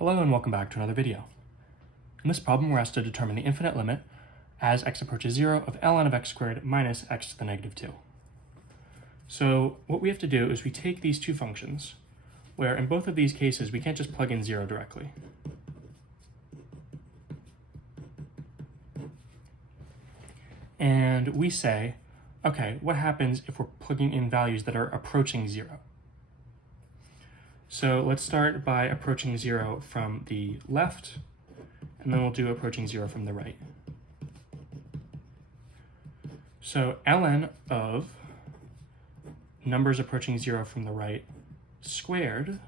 Hello and welcome back to another video. In this problem, we're asked to determine the infinite limit as x approaches 0 of ln of x squared minus x to the negative 2. So what we have to do is we take these two functions, where in both of these cases, we can't just plug in 0 directly. And we say, okay, what happens if we're plugging in values that are approaching 0? So let's start by approaching 0 from the left, and then we'll do approaching 0 from the right. So ln of numbers approaching 0 from the right squared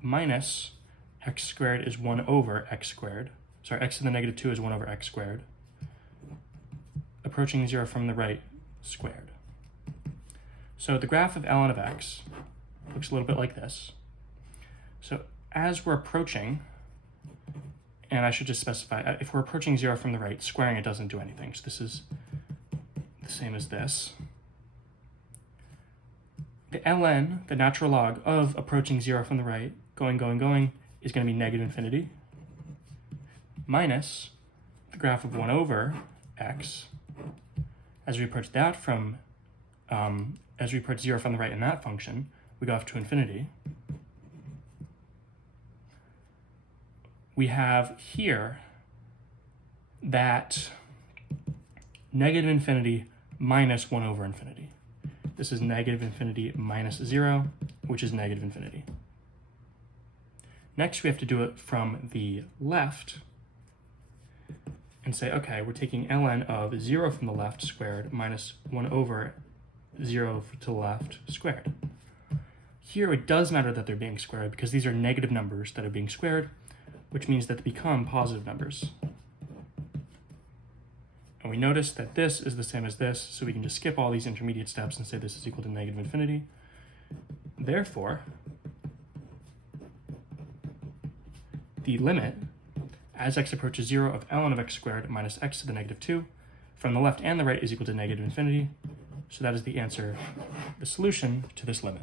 minus x squared is 1 over x squared. Sorry, x to the negative 2 is 1 over x squared. Approaching 0 from the right squared. So the graph of ln of x looks a little bit like this. So as we're approaching, and I should just specify, if we're approaching 0 from the right, squaring it doesn't do anything. So this is the same as this. The ln, the natural log of approaching 0 from the right, going, is going to be negative infinity, minus the graph of 1 over x. As we approach that from, as we approach 0 from the right in that function, we go off to infinity. We have here that negative infinity minus 1 over infinity. This is negative infinity minus 0, which is negative infinity. Next, we have to do it from the left and say, okay, we're taking ln of 0 from the left squared minus 1 over 0 to the left squared. Here, it does matter that they're being squared because these are negative numbers that are being squared, which means that they become positive numbers. And we notice that this is the same as this, so we can just skip all these intermediate steps and say this is equal to negative infinity. Therefore, the limit as x approaches 0 of ln of x squared minus x to the negative 2 from the left and the right is equal to negative infinity. So that is the answer, the solution to this limit.